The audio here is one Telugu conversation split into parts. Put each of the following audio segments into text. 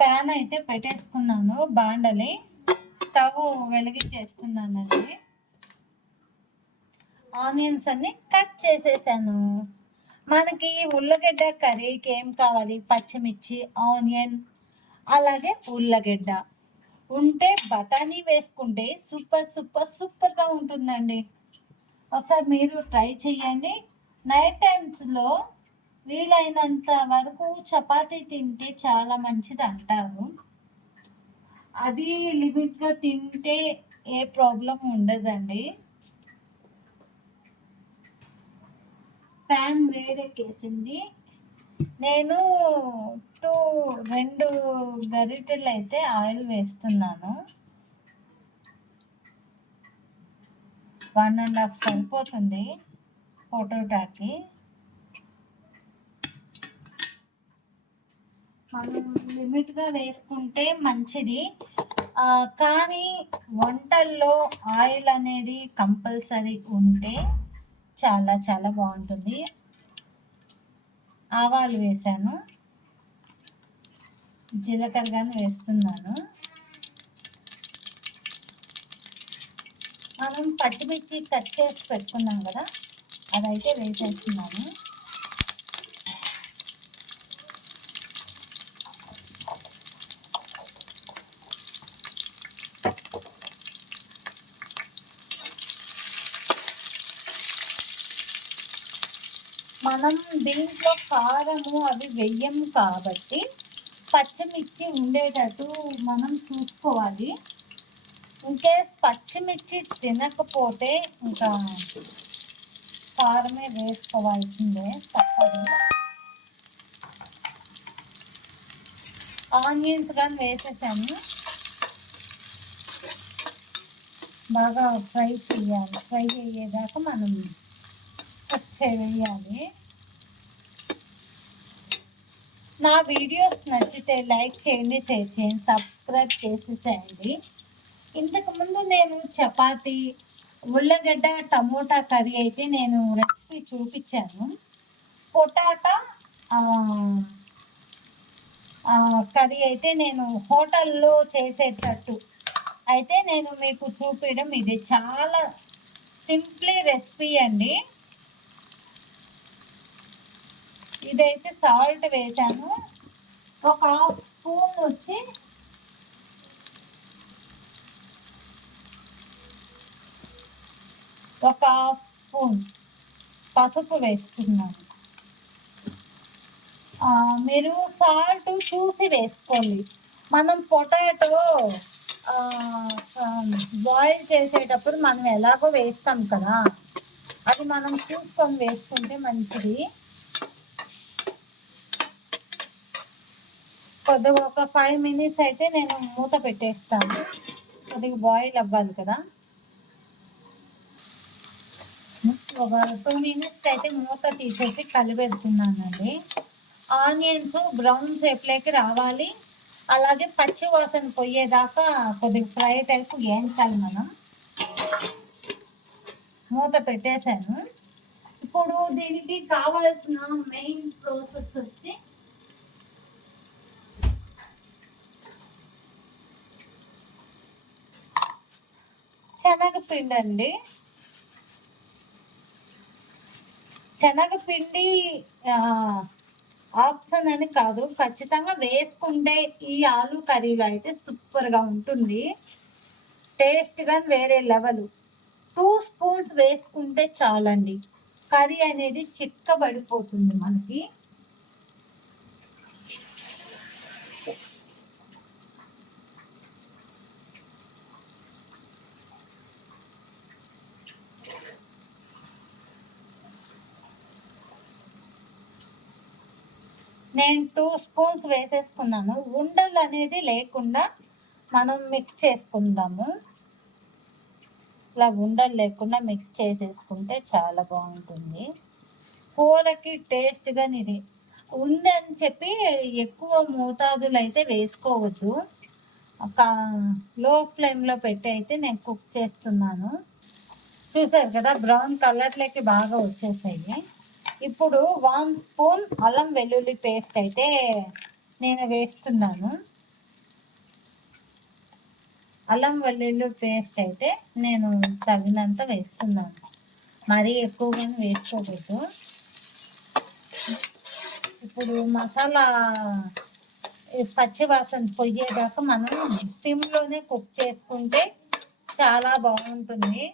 ప్యాన్ అయితే పెట్టేసుకున్నాను, బాండలి స్టవ్ వెలిగించేస్తున్నానండి. ఆనియన్స్ అన్ని కట్ చేసేసాను. మనకి ఉల్లగడ్డ కర్రీకి ఏం కావాలి? పచ్చిమిర్చి, ఆనియన్, అలాగే ఉల్లగడ్డ ఉంటే బఠానీ వేసుకుంటే సూపర్ సూపర్ సూపర్గా ఉంటుందండి. ఒకసారి మీరు ట్రై చేయండి. నైట్ టైమ్స్లో వీలైనంత వరకు చపాతీ తింటే చాలా మంచిది అంటారు. అది లిమిట్గా తింటే ఏ ప్రాబ్లం ఉండదండి. ప్యాన్ వేడెక్కేసింది. నేను 2 గరిటెలు అయితే ఆయిల్ వేస్తున్నాను. 1.5 సరిపోతుంది పొటాటోకి. మనం లిమిట్గా వేసుకుంటే మంచిది. కానీ వంటల్లో ఆయిల్ అనేది కంపల్సరీ ఉంటే చాలా చాలా బాగుంటుంది. ఆవాలు వేసాను, జీలకర్ర కానీ వేస్తున్నాను. మనం పచ్చిమిర్చి కట్ చేసి పెట్టుకున్నాం కదా, అదైతే వేసేస్తున్నాను. మనం దీంట్లో కారము అవి వెయ్యము కాబట్టి పచ్చిమిర్చి ఉండేటట్టు మనం చూసుకోవాలి. ఇంకేస్ పచ్చిమిర్చి తినకపోతే ఇంకా కారమే వేసుకోవాల్సిందే, తప్పదు. ఆనియన్స్ కానీ వేసేసాము, బాగా ఫ్రై చేయాలి. ఫ్రై అయ్యేదాకా మనం వేయాలి. నా వీడియోస్ నచ్చితే లైక్ చేయండి, షేర్ చేయండి, సబ్స్క్రైబ్ చేసేసేయండి. ఇంతకుముందు నేను చపాతి, ఉల్లగడ్డ, టమోటా కర్రీ అయితే నేను రెసిపీ చూపించాను. పొటాటా కర్రీ అయితే నేను హోటల్లో చేసేటట్టు అయితే నేను మీకు చూపించడం ఇది చాలా సింప్లీ రెసిపీ అండి. ఇదైతే సాల్ట్ వేసాను, ఒక 1/2 స్పూన్ వచ్చి ఒక 1/2 స్పూన్ పసుపు వేసుకున్నాను. మీరు సాల్ట్ చూసి వేసుకోండి. మనం పొటాటో బాయిల్ చేసేటప్పుడు మనం ఎలాగో వేస్తాం కదా, అది మనం చూసుకొని వేసుకుంటే మంచిది. కొద్దిగా ఒక 5 మినిట్స్ అయితే నేను మూత పెట్టేస్తాను, కొద్దిగా బాయిల్ అవ్వాలి కదా. ఒక 2 మినిట్స్ అయితే మూత తీసేసి కలిపెడుతున్నానండి. ఆనియన్స్ బ్రౌన్ షేప్లోకి రావాలి, అలాగే పచ్చి వాసన పోయేదాకా కొద్దిగా ఫ్రై టైపు వేయించాలి మనం. మూత పెట్టేశాను. ఇప్పుడు దీనికి కావాల్సిన మెయిన్ ప్రాసెస్ వచ్చి శనగపిండి అండి. శనగపిండి ఆప్షన్ అని కాదు, ఖచ్చితంగా వేసుకుంటే ఈ ఆలు కర్రీలో అయితే సూపర్గా ఉంటుంది. టేస్ట్ కానీ వేరే లెవెల్. 2 స్పూన్స్ వేసుకుంటే చాలండి, కర్రీ అనేది చిక్కబడిపోతుంది మనకి. నేను 2 స్పూన్స్ వేసేసుకున్నాను. ఉండలు అనేది లేకుండా మనం మిక్స్ చేసుకుందాము. ఇలా ఉండలు లేకుండా మిక్స్ చేసేసుకుంటే చాలా బాగుంటుంది. కూరకి టేస్ట్గా ఇది ఉందని చెప్పి ఎక్కువ మోతాదులు అయితే వేసుకోవద్దు. ఒక లో ఫ్లేమ్లో పెట్టి అయితే నేను కుక్ చేస్తున్నాను. చూసారు కదా, బ్రౌన్ కలర్లోకి బాగా వచ్చేసాయి. ఇప్పుడు 1 స్పూన్ అల్లం వెల్లుల్లి పేస్ట్ అయితే నేను వేస్తున్నాను. అల్లం వెల్లుల్లి పేస్ట్ అయితే నేను తగినంత వేస్తున్నాను, మరీ ఎక్కువగానే వేసుకోకూడదు. ఇప్పుడు మసాలా పచ్చి వాసన పోయేదాకా మనం సిమ్లోనే కుక్ చేసుకుంటే చాలా బాగుంటుంది.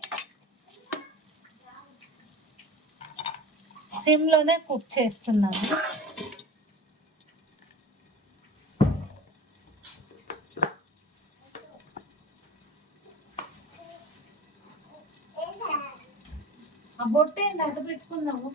సిమ్లోనే కుక్ చేస్తున్నాను. ఆ బొట్టే అడ్డు పెట్టుకున్నాము.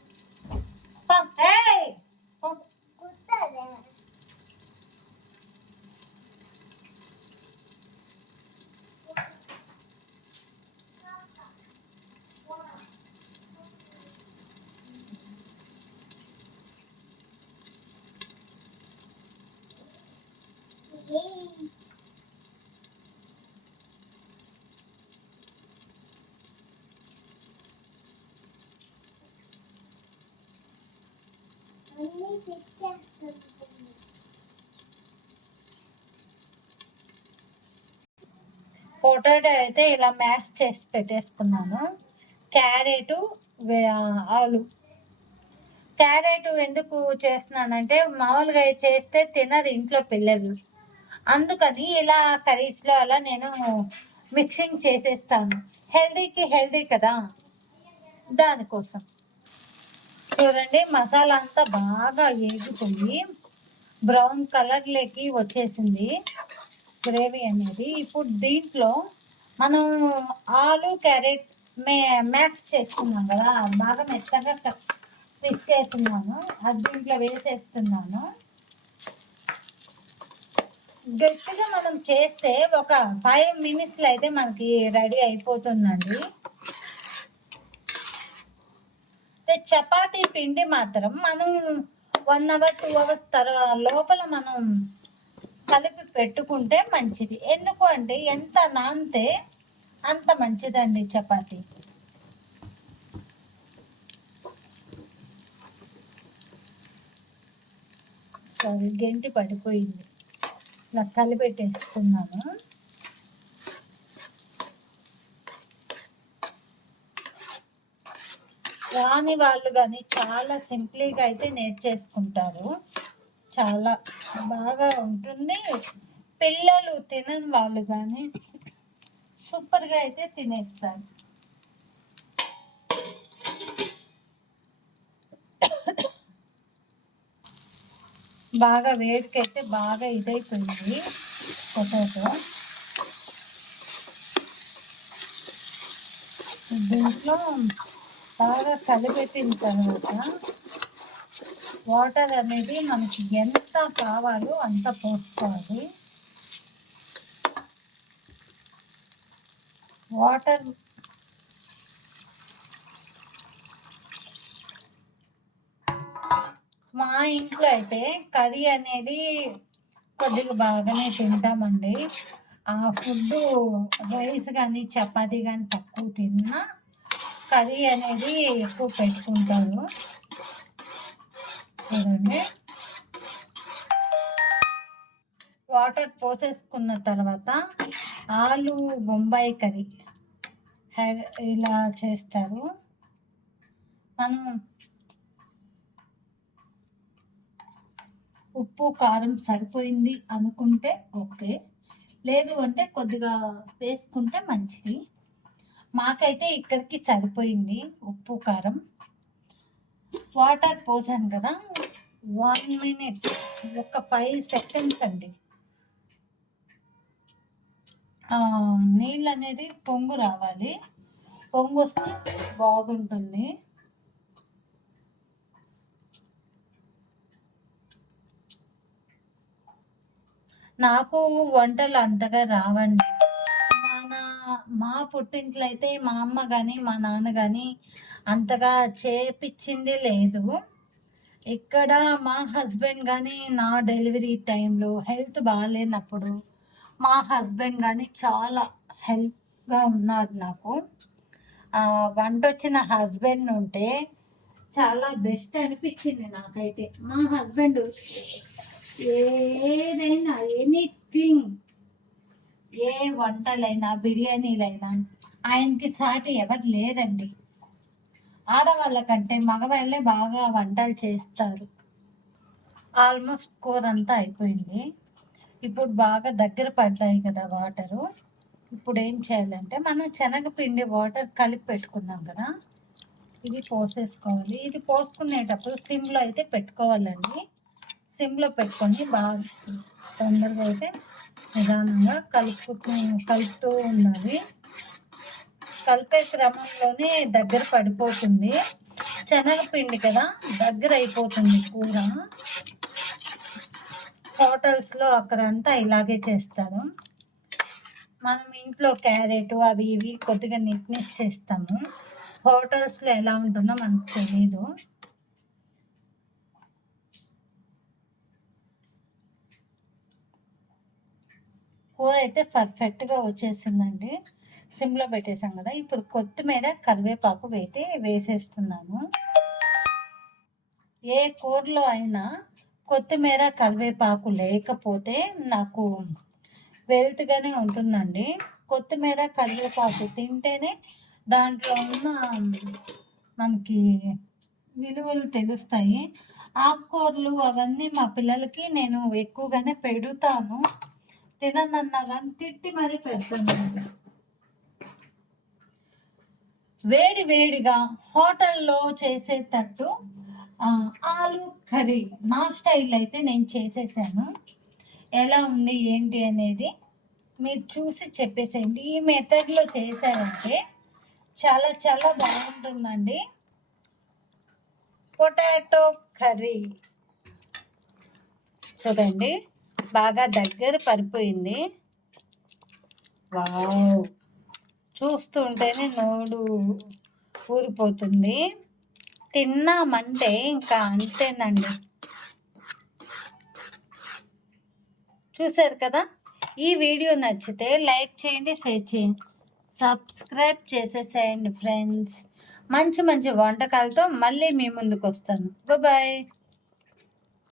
పొటాటో అయితే ఇలా మ్యాష్ చేసి పెట్టేసుకున్నాను. క్యారెట్, ఆలు. క్యారెట్ ఎందుకు చేస్తున్నానంటే మామూలుగా చేస్తే తినదు ఇంట్లో పిల్లలు, అందుకని ఇలా కర్రీస్లో అలా నేను మిక్సింగ్ చేసేస్తాను. హెల్దీకి హెల్దీ కదా, దానికోసం. చూడండి మసాలా అంతా బాగా వేగిపోయి బ్రౌన్ కలర్లోకి వచ్చేసింది గ్రేవీ అనేది. ఇప్పుడు దీంట్లో మనం ఆలు క్యారెట్ మ్యాక్స్ చేసుకున్నాం కదా, బాగా మెత్తగా మిక్స్ చేస్తున్నాను, అది దీంట్లో వేసేస్తున్నాను. గట్టిగా మనం చేస్తే ఒక 5 minutesలో అయితే మనకి రెడీ అయిపోతుందండి. చపాతీ పిండి మాత్రం మనం 1 hour 2 hours లోపల మనం కలిపి పెట్టుకుంటే మంచిది. ఎందుకు అంటే ఎంత నానితే అంత మంచిదండి చపాతీ. సారీ, గెంటి పడిపోయింది. ఇలా కలిపెట్టేసుకున్నాను. రాని వాళ్ళు కానీ చాలా సింపుల్గా అయితే నేర్చేసుకుంటారు, చాలా బాగా ఉంటుంది. పిల్లలు తినని వాళ్ళు కానీ సూపర్గా అయితే తినేస్తారు. బాగా వేడికైతే బాగా ఇదైపోయింది పొటాటో. దీంట్లో బాగా కలిపెట్టిన తర్వాత వాటర్ అనేది మనకి ఎంత కావాలో అంత పోసుకోవాలి. వాటర్ మా ఇంట్లో అయితే కర్రీ అనేది కొద్దిగా బాగానే తింటామండి. ఆ ఫుడ్ రైస్ కానీ చపాతీ కానీ తక్కువ తిన్నా కర్రీ అనేది ఎక్కువ పెట్టుకుంటారు. చూడండి, వాటర్ పోసేసుకున్న తర్వాత ఆలు బొంబాయి కర్రీ ఇలా చేస్తారు. మనం ఉప్పు కారం సరిపోయింది అనుకుంటే ఓకే, లేదు అంటే కొద్దిగా వేసుకుంటే మంచిది. మాకైతే ఇక్కడికి సరిపోయింది ఉప్పు కారం. వాటర్ పోసాను కదా, 1 minute, ఒక 5 seconds అండి. నీళ్ళు అనేది పొంగు రావాలి, పొంగు వస్తే బాగుంటుంది. నాకు వంటలు అంతగా రావండి. మా పుట్టింట్లో అయితే మా అమ్మ కానీ మా నాన్న కానీ అంతగా చేపించింది లేదు. ఇక్కడ మా హస్బెండ్ కానీ నా డెలివరీ టైంలో హెల్త్ బాగాలేనప్పుడు మా హస్బెండ్ కానీ చాలా హెల్ప్గా ఉన్నారు నాకు. వంట వచ్చిన హస్బెండ్ ఉంటే చాలా బెస్ట్ అనిపించింది నాకైతే. మా హస్బెండ్ ఏదైనా ఎనీథింగ్, ఏ వంటలైనా బిర్యానీలైనా ఆయనకి సాటి ఎవరు లేరండి. ఆడవాళ్ళ కంటే మగవాళ్ళే బాగా వంటలు చేస్తారు. ఆల్మోస్ట్ కూర అంతా అయిపోయింది. ఇప్పుడు బాగా దగ్గర పడ్డాయి కదా వాటరు. ఇప్పుడు ఏం చేయాలంటే మనం శనగపిండి వాటర్ కలిపి పెట్టుకున్నాం కదా, ఇది పోసేసుకోవాలి. ఇది పోసుకునేటప్పుడు సిమ్లో అయితే పెట్టుకోవాలండి. సిమ్లో పెట్టుకొని బాగా తొందరగా అయితే నిదానంగా కలుపుతూ ఉండాలి. కలిపే క్రమంలోనే దగ్గర పడిపోతుంది. శనగపిండి కదా, దగ్గర అయిపోతుంది కూర. హోటల్స్లో అక్కడంతా ఇలాగే చేస్తారు. మనం ఇంట్లో క్యారెట్ అవి ఇవి కొద్దిగా నీట్నెస్ చేస్తాము. హోటల్స్లో ఎలా ఉంటుందో మనకు తెలీదు. కూర అయితే పర్ఫెక్ట్గా వచ్చేసిందండి. సిమ్లో పెట్టేసాం కదా, ఇప్పుడు కొత్తిమీర కరివేపాకు వేసేస్తున్నాను. ఏ కూరలో అయినా కొత్తిమీర కరివేపాకు లేకపోతే నాకు వెల్త్గానే ఉంటుందండి. కొత్తిమీర కరివేపాకు తింటేనే దాంట్లో ఉన్న మనకి విలువలు తెలుస్తాయి. ఆకుకూరలు అవన్నీ మా పిల్లలకి నేను ఎక్కువగానే పెడతాను. తిననన్నా కానీ తిట్టి మరీ పెడతానండి. వేడి వేడిగా హోటల్లో చేసేటట్టు ఆలు కర్రీ నా స్టైల్ అయితే నేను చేసేసాను. ఎలా ఉంది ఏంటి అనేది మీరు చూసి చెప్పేసేయండి. ఈ మెథడ్లో చేశారంటే చాలా చాలా బాగుంటుందండి. పొటాటో కర్రీ చూడండి, బాగా దగ్గర పడిపోయింది. వావ్, చూస్తుంటేనే నోరు ఊరిపోతుంది. తిన్నామంటే ఇంకా అంతేనండి. చూశారు కదా, ఈ వీడియో నచ్చితే లైక్ చేయండి, షేర్ చేయండి, సబ్స్క్రైబ్ చేసేసేయండి ఫ్రెండ్స్. మంచి మంచి వంటకాలతో మళ్ళీ మీ ముందుకు వస్తాను. బాయ్.